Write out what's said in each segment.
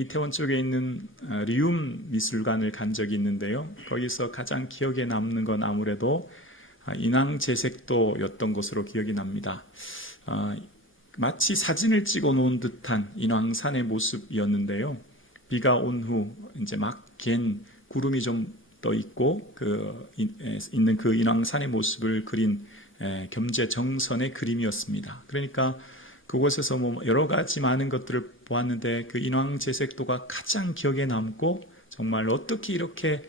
이태원 쪽에 있는 리움 미술관을 간 적이 있는데요. 거기서 가장 기억에 남는 건 아무래도 인왕제색도였던 것으로 기억이 납니다. 마치 사진을 찍어 놓은 듯한 인왕산의 모습이었는데요. 비가 온 후 이제 막 갠 구름이 좀 떠 있고 있는 그 인왕산의 모습을 그린 겸재정선의 그림이었습니다. 그러니까 그곳에서 여러 가지 많은 것들을 보았는데 그 인왕제색도가 가장 기억에 남고 정말 어떻게 이렇게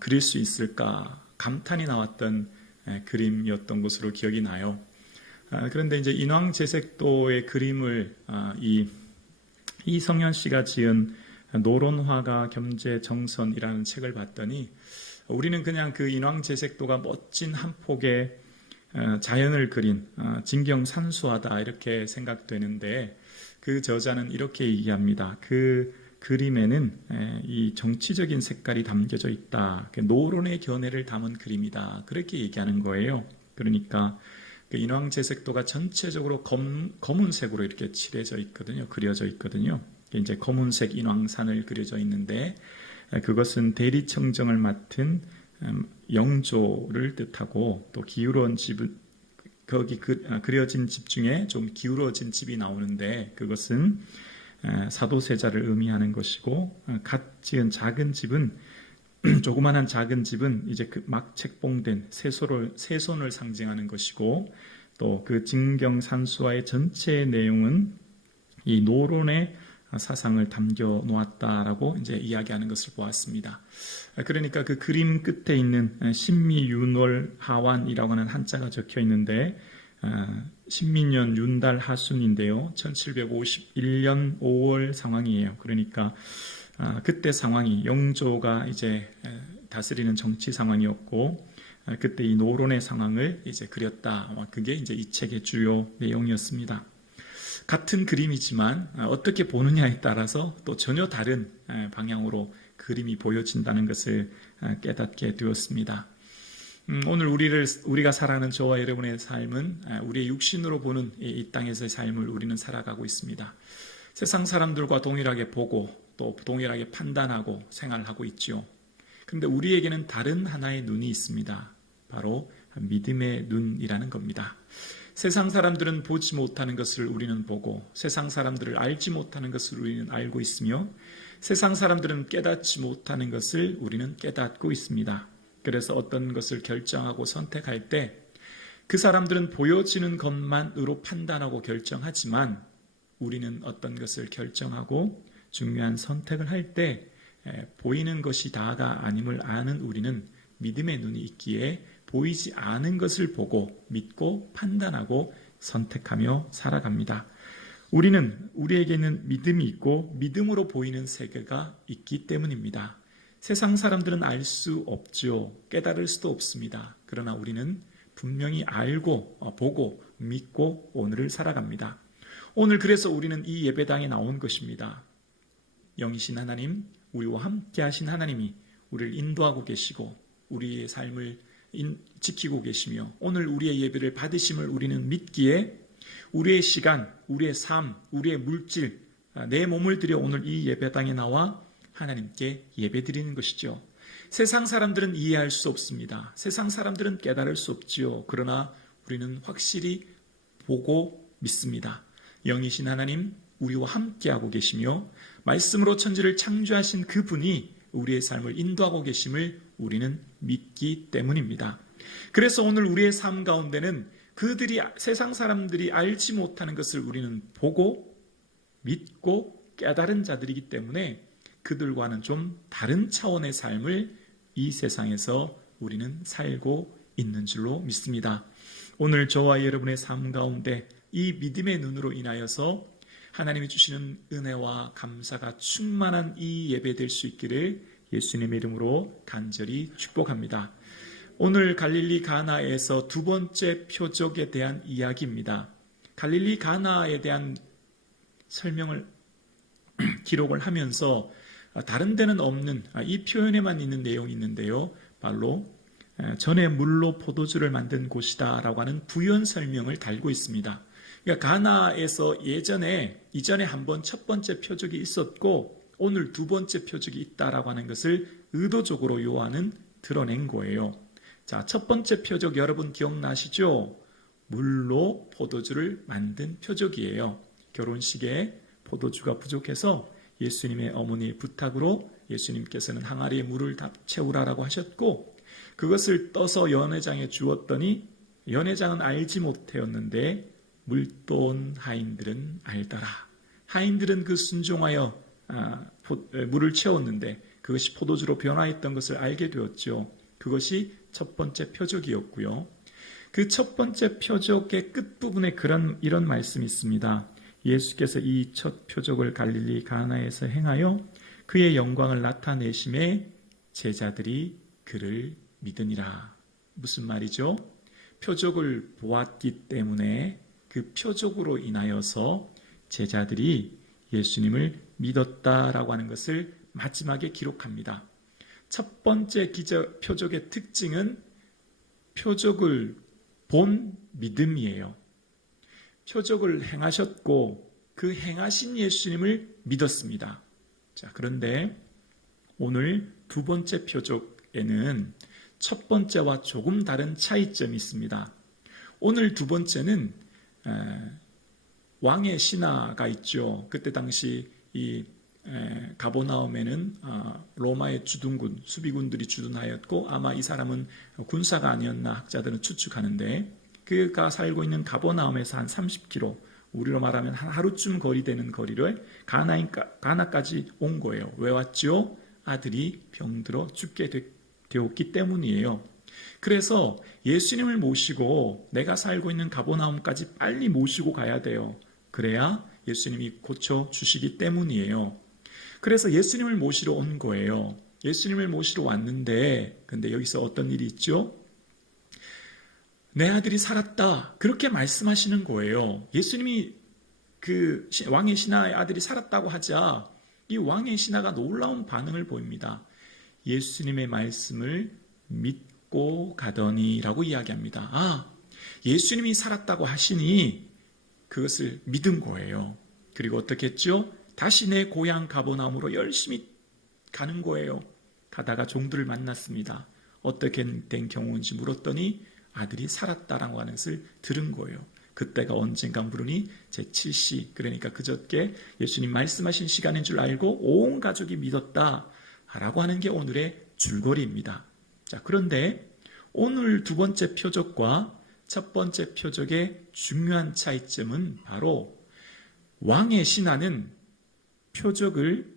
그릴 수 있을까 감탄이 나왔던 그림이었던 것으로 기억이 나요. 그런데 이제 인왕제색도의 그림을 이성현 씨가 지은 노론화가 겸재정선이라는 책을 봤더니 우리는 그냥 그 인왕제색도가 멋진 한 폭의 자연을 그린 진경산수하다 이렇게 생각되는데 그 저자는 이렇게 얘기합니다. 그 그림에는 이 정치적인 색깔이 담겨져 있다. 노론의 견해를 담은 그림이다. 그렇게 얘기하는 거예요. 그러니까 그 인왕제색도가 전체적으로 검은색으로 이렇게 칠해져 있거든요. 그려져 있거든요. 이제 검은색 인왕산을 그려져 있는데 그것은 대리청정을 맡은 영조를 뜻하고 또 기울어진 집은 거기 그려진 집 중에 좀 기울어진 집이 나오는데 그것은 사도세자를 의미하는 것이고 갓 지은 작은 집은 조그만한 작은 집은 이제 막 책봉된 세손을 상징하는 것이고 또 그 진경산수화의 전체 내용은 이 노론의 사상을 담겨 놓았다라고 이제 이야기하는 것을 보았습니다. 그러니까 그 그림 끝에 있는 신미윤월하완이라고 하는 한자가 적혀 있는데 신민년 윤달 하순인데요. 1751년 5월 상황이에요. 그러니까 그때 상황이 영조가 이제 다스리는 정치 상황이었고 그때 이 노론의 상황을 이제 그렸다. 그게 이제 이 책의 주요 내용이었습니다. 같은 그림이지만 어떻게 보느냐에 따라서 또 전혀 다른 방향으로 그림이 보여진다는 것을 깨닫게 되었습니다. 오늘 우리가 살아가는 저와 여러분의 삶은 우리의 육신으로 보는 이 땅에서의 삶을 우리는 살아가고 있습니다. 세상 사람들과 동일하게 보고 또 동일하게 판단하고 생활하고 있지요. 그런데 우리에게는 다른 하나의 눈이 있습니다. 바로 믿음의 눈이라는 겁니다. 세상 사람들은 보지 못하는 것을 우리는 보고 세상 사람들을 알지 못하는 것을 우리는 알고 있으며 세상 사람들은 깨닫지 못하는 것을 우리는 깨닫고 있습니다. 그래서 어떤 것을 결정하고 선택할 때 그 사람들은 보여지는 것만으로 판단하고 결정하지만 우리는 어떤 것을 결정하고 중요한 선택을 할 때 보이는 것이 다가 아님을 아는 우리는 믿음의 눈이 있기에 보이지 않은 것을 보고 믿고 판단하고 선택하며 살아갑니다. 우리에게는 믿음이 있고 믿음으로 보이는 세계가 있기 때문입니다. 세상 사람들은 알 수 없죠. 깨달을 수도 없습니다. 그러나 우리는 분명히 알고 보고 믿고 오늘을 살아갑니다. 오늘 그래서 우리는 이 예배당에 나온 것입니다. 영이신 하나님, 우리와 함께 하신 하나님이 우리를 인도하고 계시고 우리의 삶을 지키고 계시며 오늘 우리의 예배를 받으심을 우리는 믿기에 우리의 시간, 우리의 삶, 우리의 물질, 내 몸을 들여 오늘 이 예배당에 나와 하나님께 예배드리는 것이죠. 세상 사람들은 이해할 수 없습니다. 세상 사람들은 깨달을 수 없지요. 그러나 우리는 확실히 보고 믿습니다. 영이신 하나님, 우리와 함께하고 계시며 말씀으로 천지를 창조하신 그분이 우리의 삶을 인도하고 계심을 우리는 믿기 때문입니다. 그래서 오늘 우리의 삶 가운데는 세상 사람들이 알지 못하는 것을 우리는 보고 믿고 깨달은 자들이기 때문에 그들과는 좀 다른 차원의 삶을 이 세상에서 우리는 살고 있는 줄로 믿습니다. 오늘 저와 여러분의 삶 가운데 이 믿음의 눈으로 인하여서 하나님이 주시는 은혜와 감사가 충만한 이 예배 될 수 있기를 예수님의 이름으로 간절히 축복합니다. 오늘 갈릴리 가나에서 두 번째 표적에 대한 이야기입니다. 갈릴리 가나에 대한 설명을 기록을 하면서 다른 데는 없는 이 표현에만 있는 내용이 있는데요. 바로 전에 물로 포도주를 만든 곳이다 라고 하는 부연 설명을 달고 있습니다. 그러니까 가나에서 이전에 한번 첫 번째 표적이 있었고 오늘 두 번째 표적이 있다라고 하는 것을 의도적으로 요한은 드러낸 거예요. 자, 첫 번째 표적 여러분 기억나시죠? 물로 포도주를 만든 표적이에요. 결혼식에 포도주가 부족해서 예수님의 어머니의 부탁으로 예수님께서는 항아리에 물을 다 채우라라고 하셨고, 그것을 떠서 연회장에 주었더니 연회장은 알지 못하였는데 물돈 하인들은 알더라. 하인들은 그 순종하여 물을 채웠는데 그것이 포도주로 변화했던 것을 알게 되었죠. 그것이 첫 번째 표적이었고요. 그 첫 번째 표적의 끝부분에 이런 말씀이 있습니다. 예수께서 이 첫 표적을 갈릴리 가나에서 행하여 그의 영광을 나타내심에 제자들이 그를 믿으니라. 무슨 말이죠? 표적을 보았기 때문에 그 표적으로 인하여서 제자들이 예수님을 믿었다라고 하는 것을 마지막에 기록합니다. 첫 번째 표적의 특징은 표적을 본 믿음이에요. 표적을 행하셨고 그 행하신 예수님을 믿었습니다. 자, 그런데 오늘 두 번째 표적에는 첫 번째와 조금 다른 차이점이 있습니다. 오늘 두 번째는 왕의 신하가 있죠. 그때 당시 이 가버나움에는 로마의 주둔군, 수비군들이 주둔하였고 아마 이 사람은 군사가 아니었나 학자들은 추측하는데, 그가 살고 있는 가버나움에서 한 30km, 우리로 말하면 한 하루쯤 거리 되는 거리를 가나까지 온 거예요. 왜 왔죠? 아들이 병들어 죽게 되었기 때문이에요. 그래서 예수님을 모시고 내가 살고 있는 가버나움까지 빨리 모시고 가야 돼요. 그래야 예수님이 고쳐주시기 때문이에요. 그래서 예수님을 모시러 온 거예요. 예수님을 모시러 왔는데, 근데 여기서 어떤 일이 있죠? 내 아들이 살았다. 그렇게 말씀하시는 거예요. 예수님이 그 왕의 신하의 아들이 살았다고 하자 이 왕의 신하가 놀라운 반응을 보입니다. 예수님의 말씀을 믿고 가더니라고 이야기합니다. 예수님이 살았다고 하시니 그것을 믿은 거예요. 그리고 어떻게 했죠? 다시 내 고향 가버나움으로 열심히 가는 거예요. 가다가 종들을 만났습니다. 어떻게 된 경우인지 물었더니 아들이 살았다라고 하는 것을 들은 거예요. 그때가 언젠가 물으니 제7시, 그러니까 그저께 예수님 말씀하신 시간인 줄 알고 온 가족이 믿었다라고 하는 게 오늘의 줄거리입니다. 자, 그런데 오늘 두 번째 표적과 첫 번째 표적의 중요한 차이점은 바로 왕의 신하는 표적을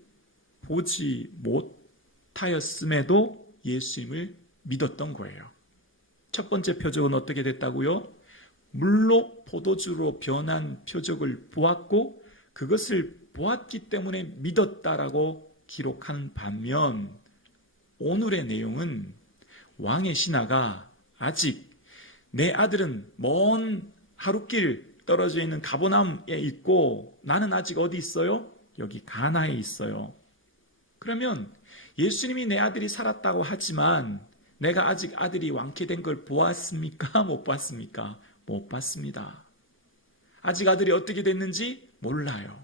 보지 못하였음에도 예수님을 믿었던 거예요. 첫 번째 표적은 어떻게 됐다고요? 물로 포도주로 변한 표적을 보았고 그것을 보았기 때문에 믿었다라고 기록한 반면, 오늘의 내용은 왕의 신하가 아직 내 아들은 먼 하룻길 떨어져 있는 가버나움에 있고 나는 아직 어디 있어요? 여기 가나에 있어요. 그러면 예수님이 내 아들이 살았다고 하지만 내가 아직 아들이 완쾌된 걸 보았습니까? 못 봤습니까? 못 봤습니다. 아직 아들이 어떻게 됐는지 몰라요.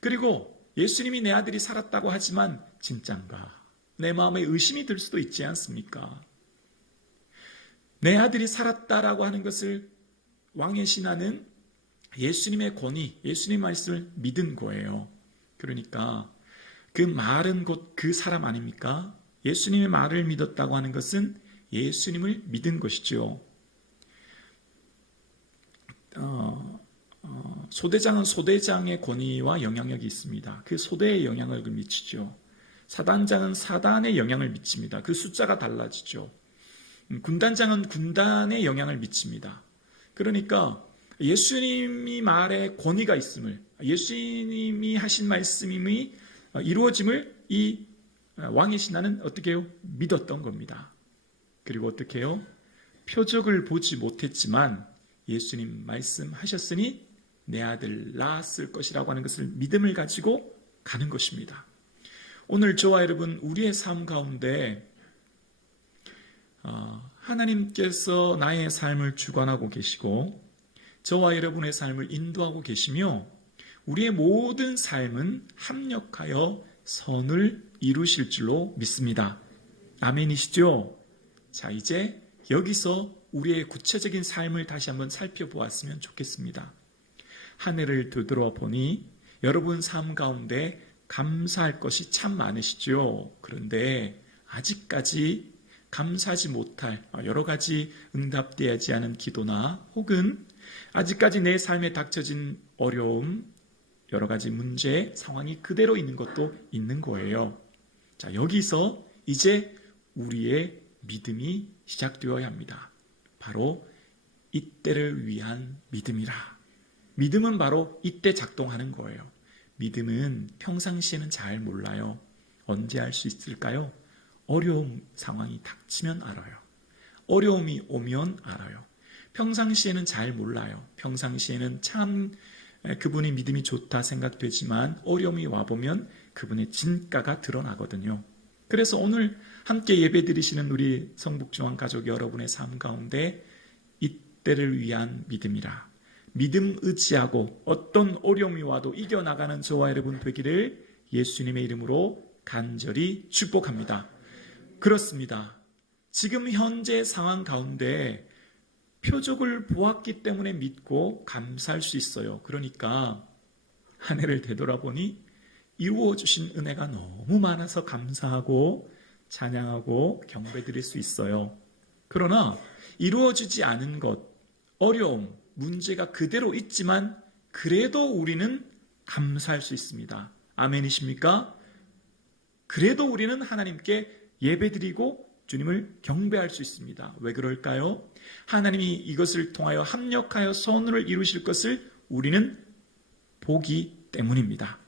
그리고 예수님이 내 아들이 살았다고 하지만 진짠가? 내 마음에 의심이 들 수도 있지 않습니까? 내 아들이 살았다라고 하는 것을 왕의 신하는 예수님의 권위, 예수님 말씀을 믿은 거예요. 그러니까 그 말은 곧 그 사람 아닙니까? 예수님의 말을 믿었다고 하는 것은 예수님을 믿은 것이죠. 소대장은 소대장의 권위와 영향력이 있습니다. 그 소대에 영향력을 미치죠. 사단장은 사단에 영향을 미칩니다. 그 숫자가 달라지죠. 군단장은 군단에 영향을 미칩니다. 그러니까 예수님이 말에 권위가 있음을, 예수님이 하신 말씀이 이루어짐을 이 왕의 신하는 어떻게 해요? 믿었던 겁니다. 그리고 어떻게 해요? 표적을 보지 못했지만 예수님 말씀하셨으니 내 아들 낳았을 것이라고 하는 것을 믿음을 가지고 가는 것입니다. 오늘 저와 여러분, 우리의 삶 가운데 하나님께서 나의 삶을 주관하고 계시고 저와 여러분의 삶을 인도하고 계시며 우리의 모든 삶은 합력하여 선을 이루실 줄로 믿습니다. 아멘이시죠? 자, 이제 여기서 우리의 구체적인 삶을 다시 한번 살펴보았으면 좋겠습니다. 한 해를 되돌아보니 여러분 삶 가운데 감사할 것이 참 많으시죠? 그런데 아직까지 감사하지 못할 여러 가지 응답되지 않은 기도나 혹은 아직까지 내 삶에 닥쳐진 어려움, 여러 가지 문제, 상황이 그대로 있는 것도 있는 거예요. 자, 여기서 이제 우리의 믿음이 시작되어야 합니다. 바로 이때를 위한 믿음이라. 믿음은 바로 이때 작동하는 거예요. 믿음은 평상시에는 잘 몰라요. 언제 알 수 있을까요? 어려움 상황이 닥치면 알아요. 어려움이 오면 알아요. 평상시에는 잘 몰라요. 평상시에는 참 그분이 믿음이 좋다 생각되지만 어려움이 와보면 그분의 진가가 드러나거든요. 그래서 오늘 함께 예배 드리시는 우리 성북중앙 가족 여러분의 삶 가운데 이때를 위한 믿음이라. 믿음 의지하고 어떤 어려움이 와도 이겨나가는 저와 여러분 되기를 예수님의 이름으로 간절히 축복합니다. 그렇습니다. 지금 현재 상황 가운데 표적을 보았기 때문에 믿고 감사할 수 있어요. 그러니까 한 해를 되돌아보니 이루어 주신 은혜가 너무 많아서 감사하고 찬양하고 경배드릴 수 있어요. 그러나 이루어지지 않은 것, 어려움, 문제가 그대로 있지만 그래도 우리는 감사할 수 있습니다. 아멘이십니까? 그래도 우리는 하나님께 예배드리고 주님을 경배할 수 있습니다. 왜 그럴까요? 하나님이 이것을 통하여 합력하여 선을 이루실 것을 우리는 보기 때문입니다.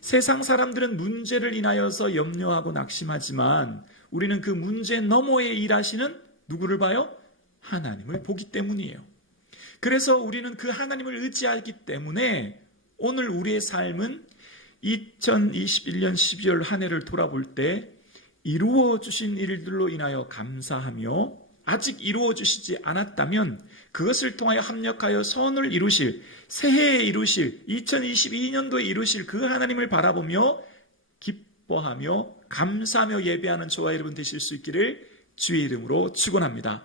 세상 사람들은 문제를 인하여서 염려하고 낙심하지만 우리는 그 문제 너머에 일하시는 누구를 봐요? 하나님을 보기 때문이에요. 그래서 우리는 그 하나님을 의지하기 때문에 오늘 우리의 삶은 2021년 12월 한 해를 돌아볼 때 이루어 주신 일들로 인하여 감사하며 아직 이루어 주시지 않았다면 그것을 통하여 합력하여 선을 이루실, 새해에 이루실, 2022년도에 이루실 그 하나님을 바라보며 기뻐하며 감사하며 예배하는 저와 여러분 되실 수 있기를 주의 이름으로 축원합니다.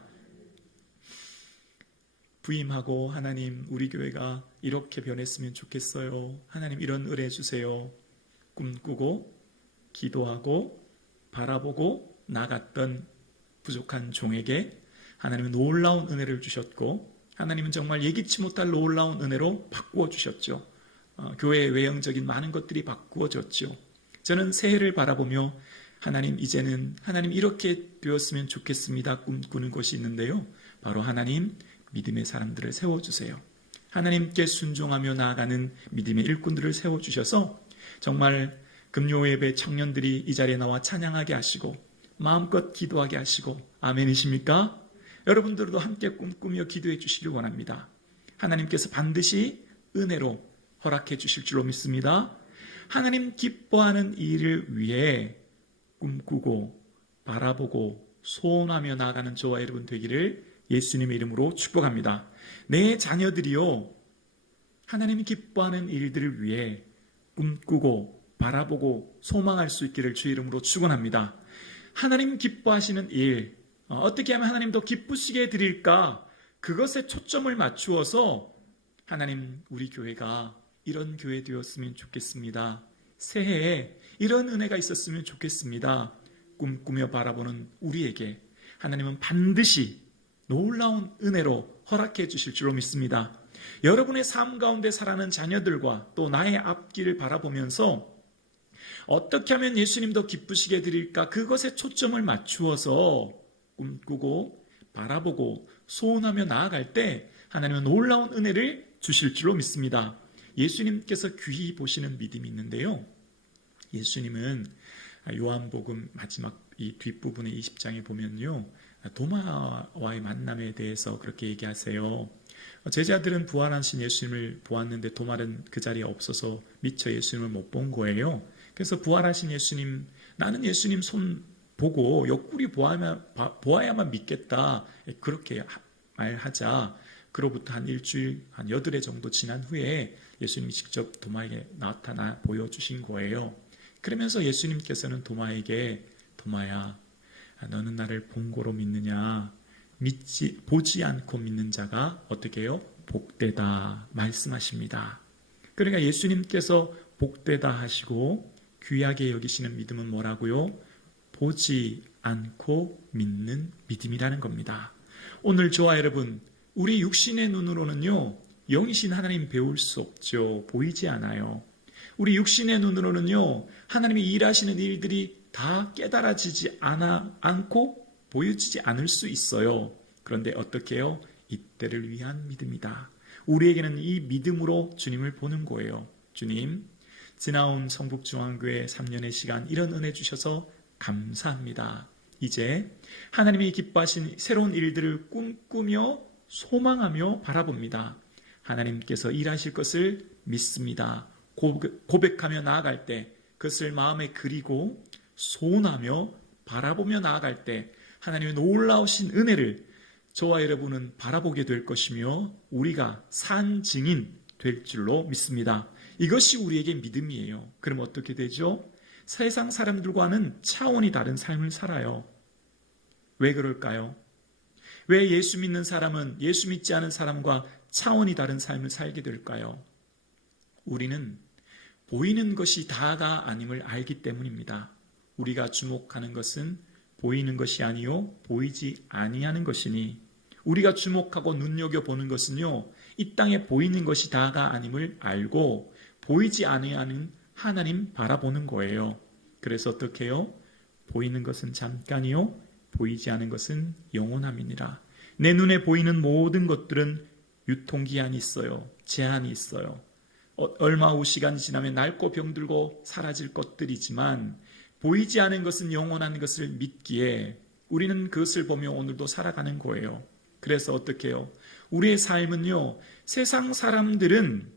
부임하고 하나님 우리 교회가 이렇게 변했으면 좋겠어요. 하나님 이런 은혜 주세요. 꿈꾸고 기도하고 바라보고 나갔던 부족한 종에게 하나님은 놀라운 은혜를 주셨고 하나님은 정말 예기치 못할 놀라운 은혜로 바꾸어 주셨죠. 교회의 외형적인 많은 것들이 바꾸어졌죠. 저는 새해를 바라보며 하나님 이제는 하나님 이렇게 되었으면 좋겠습니다. 꿈꾸는 것이 있는데요. 바로 하나님 믿음의 사람들을 세워주세요. 하나님께 순종하며 나아가는 믿음의 일꾼들을 세워주셔서 정말 금요 예배 청년들이 이 자리에 나와 찬양하게 하시고 마음껏 기도하게 하시고 아멘이십니까? 여러분들도 함께 꿈꾸며 기도해 주시길 원합니다. 하나님께서 반드시 은혜로 허락해 주실 줄로 믿습니다. 하나님 기뻐하는 일을 위해 꿈꾸고 바라보고 소원하며 나아가는 저와 여러분 되기를 예수님의 이름으로 축복합니다. 내 자녀들이요 하나님이 기뻐하는 일들을 위해 꿈꾸고 바라보고 소망할 수 있기를 주의 이름으로 축원합니다. 하나님 기뻐하시는 일, 어떻게 하면 하나님도 기쁘시게 드릴까? 그것에 초점을 맞추어서 하나님 우리 교회가 이런 교회 되었으면 좋겠습니다. 새해에 이런 은혜가 있었으면 좋겠습니다. 꿈꾸며 바라보는 우리에게 하나님은 반드시 놀라운 은혜로 허락해 주실 줄로 믿습니다. 여러분의 삶 가운데 살아가는 자녀들과 또 나의 앞길을 바라보면서 어떻게 하면 예수님도 기쁘시게 드릴까? 그것에 초점을 맞추어서 꿈꾸고 바라보고 소원하며 나아갈 때 하나님은 놀라운 은혜를 주실 줄로 믿습니다. 예수님께서 귀히 보시는 믿음이 있는데요. 예수님은 요한복음 마지막 이 뒷부분의 20장에 보면요. 도마와의 만남에 대해서 그렇게 얘기하세요. 제자들은 부활하신 예수님을 보았는데 도마는 그 자리에 없어서 미처 예수님을 못 본 거예요. 그래서 부활하신 예수님, 나는 예수님 손 보고 옆구리 보아야만 믿겠다. 그렇게 말하자 그로부터 한 일주일, 한 8회 정도 지난 후에 예수님이 직접 도마에게 나타나 보여주신 거예요. 그러면서 예수님께서는 도마에게 도마야, 너는 나를 본고로 믿느냐? 보지 않고 믿는 자가 어떻게 해요? 복되다 말씀하십니다. 그러니까 예수님께서 복되다 하시고 귀하게 여기시는 믿음은 뭐라고요? 보지 않고 믿는 믿음이라는 겁니다. 오늘 저와 여러분, 우리 육신의 눈으로는요, 영이신 하나님 배울 수 없죠. 보이지 않아요. 우리 육신의 눈으로는요, 하나님이 일하시는 일들이 다 깨달아지지 않고 보여지지 않을 수 있어요. 그런데 어떻게 해요? 이때를 위한 믿음이다. 우리에게는 이 믿음으로 주님을 보는 거예요. 주님, 지나온 성북중앙교회 3년의 시간 이런 은혜 주셔서 감사합니다. 이제 하나님이 기뻐하신 새로운 일들을 꿈꾸며 소망하며 바라봅니다. 하나님께서 일하실 것을 믿습니다. 고백하며 나아갈 때 그것을 마음에 그리고 소원하며 바라보며 나아갈 때 하나님의 놀라우신 은혜를 저와 여러분은 바라보게 될 것이며 우리가 산 증인 될 줄로 믿습니다. 이것이 우리에게 믿음이에요. 그럼 어떻게 되죠? 세상 사람들과는 차원이 다른 삶을 살아요. 왜 그럴까요? 왜 예수 믿는 사람은 예수 믿지 않은 사람과 차원이 다른 삶을 살게 될까요? 우리는 보이는 것이 다가 아님을 알기 때문입니다. 우리가 주목하는 것은 보이는 것이 아니요 보이지 아니하는 것이니, 우리가 주목하고 눈여겨보는 것은요 이 땅에 보이는 것이 다가 아님을 알고 보이지 아니하는 하나님 바라보는 거예요. 그래서 어떻게 해요? 보이는 것은 잠깐이요 보이지 않은 것은 영원함이니라. 내 눈에 보이는 모든 것들은 유통기한이 있어요. 제한이 있어요. 얼마 후 시간이 지나면 낡고 병들고 사라질 것들이지만 보이지 않은 것은 영원한 것을 믿기에 우리는 그것을 보며 오늘도 살아가는 거예요. 그래서 어떻게 해요? 우리의 삶은요, 세상 사람들은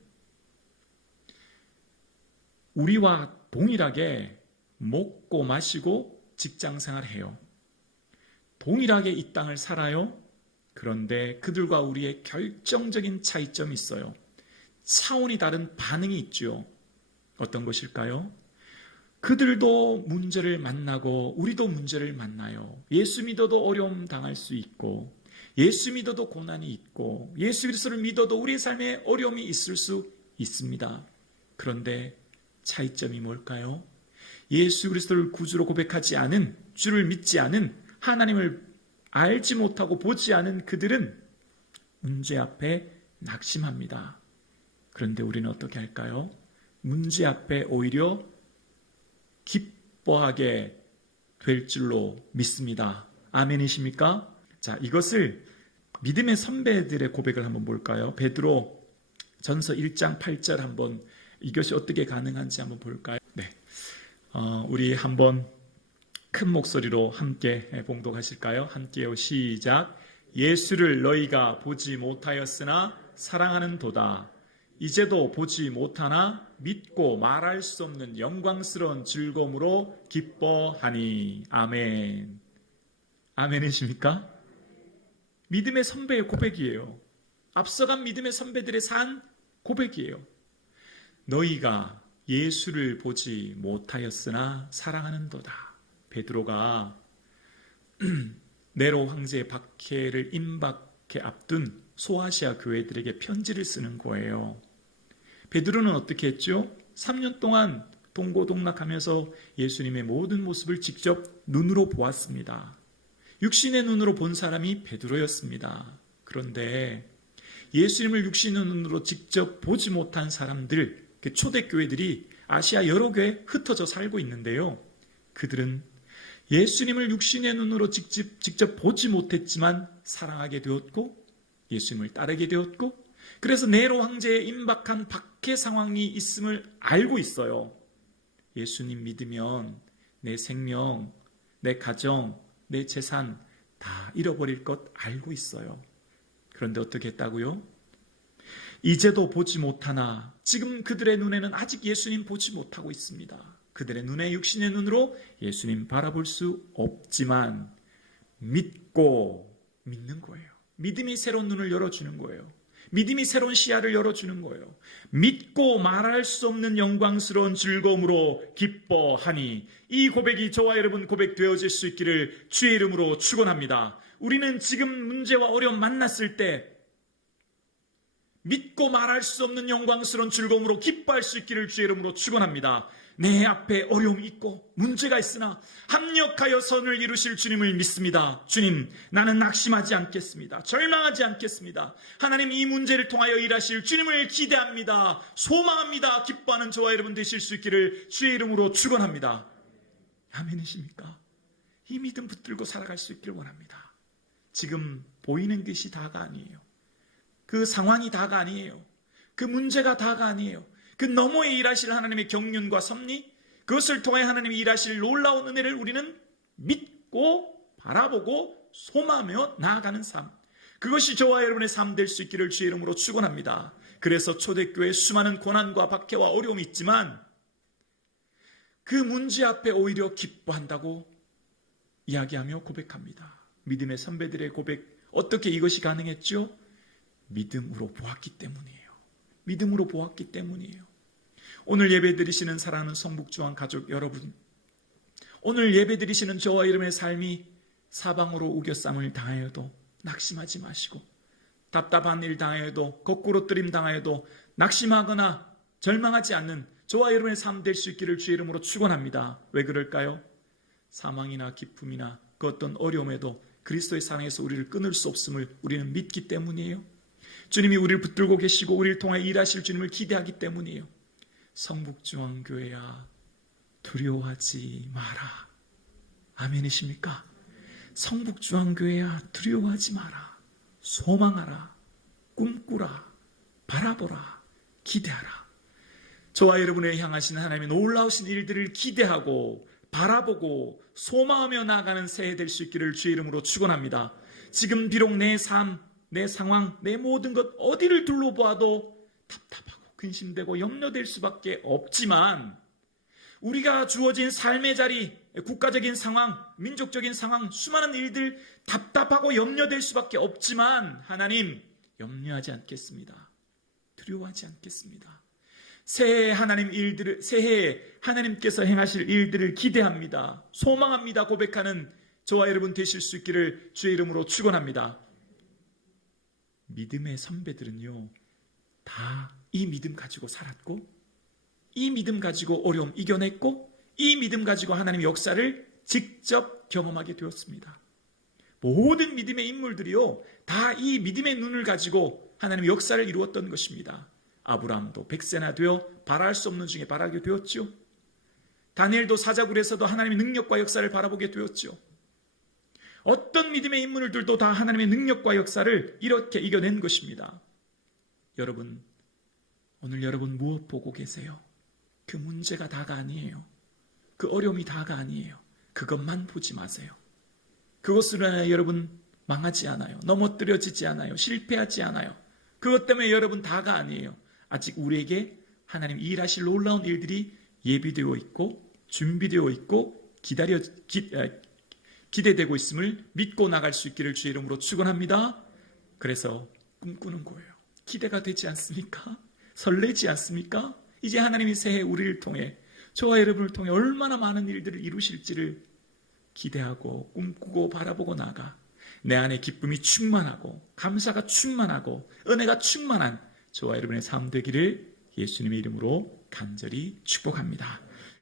우리와 동일하게 먹고 마시고 직장생활을 해요. 동일하게 이 땅을 살아요. 그런데 그들과 우리의 결정적인 차이점이 있어요. 차원이 다른 반응이 있죠. 어떤 것일까요? 그들도 문제를 만나고 우리도 문제를 만나요. 예수 믿어도 어려움 당할 수 있고, 예수 믿어도 고난이 있고, 예수 그리스도를 믿어도 우리의 삶에 어려움이 있을 수 있습니다. 그런데 차이점이 뭘까요? 예수 그리스도를 구주로 고백하지 않은, 주를 믿지 않은, 하나님을 알지 못하고 보지 않은 그들은 문제 앞에 낙심합니다. 그런데 우리는 어떻게 할까요? 문제 앞에 오히려 기뻐하게 될 줄로 믿습니다. 아멘이십니까? 자, 이것을 믿음의 선배들의 고백을 한번 볼까요? 베드로 전서 1장 8절 한번, 이것이 어떻게 가능한지 한번 볼까요? 네, 우리 한번 큰 목소리로 함께 봉독하실까요? 함께요. 시작. 예수를 너희가 보지 못하였으나 사랑하는 도다. 이제도 보지 못하나 믿고 말할 수 없는 영광스러운 즐거움으로 기뻐하니. 아멘. 아멘이십니까? 믿음의 선배의 고백이에요. 앞서간 믿음의 선배들의 산 고백이에요. 너희가 예수를 보지 못하였으나 사랑하는도다. 베드로가 네로 황제의 박해를 임박해 앞둔 소아시아 교회들에게 편지를 쓰는 거예요. 베드로는 어떻게 했죠? 3년 동안 동고동락하면서 예수님의 모든 모습을 직접 눈으로 보았습니다. 육신의 눈으로 본 사람이 베드로였습니다. 그런데 예수님을 육신의 눈으로 직접 보지 못한 사람들, 초대교회들이 아시아 여러 교회에 흩어져 살고 있는데요. 그들은 예수님을 육신의 눈으로 직접 보지 못했지만 사랑하게 되었고 예수님을 따르게 되었고, 그래서 네로 황제의 임박한 박해 상황이 있음을 알고 있어요. 예수님 믿으면 내 생명, 내 가정, 내 재산 다 잃어버릴 것 알고 있어요. 그런데 어떻게 했다고요? 이제도 보지 못하나, 지금 그들의 눈에는 아직 예수님 보지 못하고 있습니다. 그들의 눈에 육신의 눈으로 예수님 바라볼 수 없지만 믿고 믿는 거예요. 믿음이 새로운 눈을 열어주는 거예요. 믿음이 새로운 시야를 열어주는 거예요. 믿고 말할 수 없는 영광스러운 즐거움으로 기뻐하니, 이 고백이 저와 여러분 고백되어질 수 있기를 주의 이름으로 축원합니다. 우리는 지금 문제와 어려움 만났을 때 믿고 말할 수 없는 영광스러운 즐거움으로 기뻐할 수 있기를 주의 이름으로 축원합니다. 내 앞에 어려움이 있고 문제가 있으나 합력하여 선을 이루실 주님을 믿습니다. 주님, 나는 낙심하지 않겠습니다. 절망하지 않겠습니다. 하나님, 이 문제를 통하여 일하실 주님을 기대합니다. 소망합니다. 기뻐하는 저와 여러분 되실 수 있기를 주의 이름으로 축원합니다. 아멘이십니까? 이 믿음 붙들고 살아갈 수 있기를 원합니다. 지금 보이는 것이 다가 아니에요. 그 상황이 다가 아니에요. 그 문제가 다가 아니에요. 그 너머에 일하실 하나님의 경륜과 섭리, 그것을 통해 하나님이 일하실 놀라운 은혜를 우리는 믿고 바라보고 소망하며 나아가는 삶, 그것이 저와 여러분의 삶 될 수 있기를 주의 이름으로 축원합니다. 그래서 초대교회에 수많은 고난과 박해와 어려움이 있지만 그 문제 앞에 오히려 기뻐한다고 이야기하며 고백합니다. 믿음의 선배들의 고백, 어떻게 이것이 가능했죠? 믿음으로 보았기 때문이에요. 믿음으로 보았기 때문이에요. 오늘 예배드리시는 사랑하는 성북중앙 가족 여러분, 오늘 예배드리시는 저와 여러분의 삶이 사방으로 우겨쌈을 당하여도 낙심하지 마시고, 답답한 일 당하여도, 거꾸로 뜨림 당하여도 낙심하거나 절망하지 않는 저와 여러분의 삶 될 수 있기를 주의 이름으로 축원합니다. 왜 그럴까요? 사망이나 기쁨이나 그 어떤 어려움에도 그리스도의 사랑에서 우리를 끊을 수 없음을 우리는 믿기 때문이에요. 주님이 우리를 붙들고 계시고 우리를 통해 일하실 주님을 기대하기 때문이에요. 성북중앙교회야, 두려워하지 마라. 아멘이십니까? 성북중앙교회야, 두려워하지 마라. 소망하라. 꿈꾸라. 바라보라. 기대하라. 저와 여러분을 향하시는 하나님의 놀라우신 일들을 기대하고 바라보고 소망하며 나아가는 새해 될 수 있기를 주의 이름으로 축원합니다. 지금 비록 내 삶, 내 상황, 내 모든 것 어디를 둘러보아도 답답하고 근심되고 염려될 수밖에 없지만, 우리가 주어진 삶의 자리, 국가적인 상황, 민족적인 상황, 수많은 일들 답답하고 염려될 수밖에 없지만, 하나님, 염려하지 않겠습니다. 두려워하지 않겠습니다. 새해 하나님께서 행하실 일들을 기대합니다. 소망합니다. 고백하는 저와 여러분 되실 수 있기를 주의 이름으로 축원합니다. 믿음의 선배들은요, 다 이 믿음 가지고 살았고, 이 믿음 가지고 어려움 이겨냈고, 이 믿음 가지고 하나님의 역사를 직접 경험하게 되었습니다. 모든 믿음의 인물들이요, 다 이 믿음의 눈을 가지고 하나님의 역사를 이루었던 것입니다. 아브라함도 100세나 되어 바랄 수 없는 중에 바라게 되었죠. 다니엘도 사자굴에서도 하나님의 능력과 역사를 바라보게 되었죠. 어떤 믿음의 인물들도 다 하나님의 능력과 역사를 이렇게 이겨낸 것입니다. 여러분, 오늘 여러분 무엇 보고 계세요? 그 문제가 다가 아니에요. 그 어려움이 다가 아니에요. 그것만 보지 마세요. 그것으로 인하여 여러분 망하지 않아요. 넘어뜨려지지 않아요. 실패하지 않아요. 그것 때문에 여러분 다가 아니에요. 아직 우리에게 하나님 일하실 놀라운 일들이 예비되어 있고 준비되어 있고 기대되고 있음을 믿고 나갈 수 있기를 주의 이름으로 축원합니다. 그래서 꿈꾸는 거예요. 기대가 되지 않습니까? 설레지 않습니까? 이제 하나님이 새해 우리를 통해, 저와 여러분을 통해 얼마나 많은 일들을 이루실지를 기대하고 꿈꾸고 바라보고 나가 내 안에 기쁨이 충만하고 감사가 충만하고 은혜가 충만한 저와 여러분의 삶 되기를 예수님의 이름으로 간절히 축복합니다.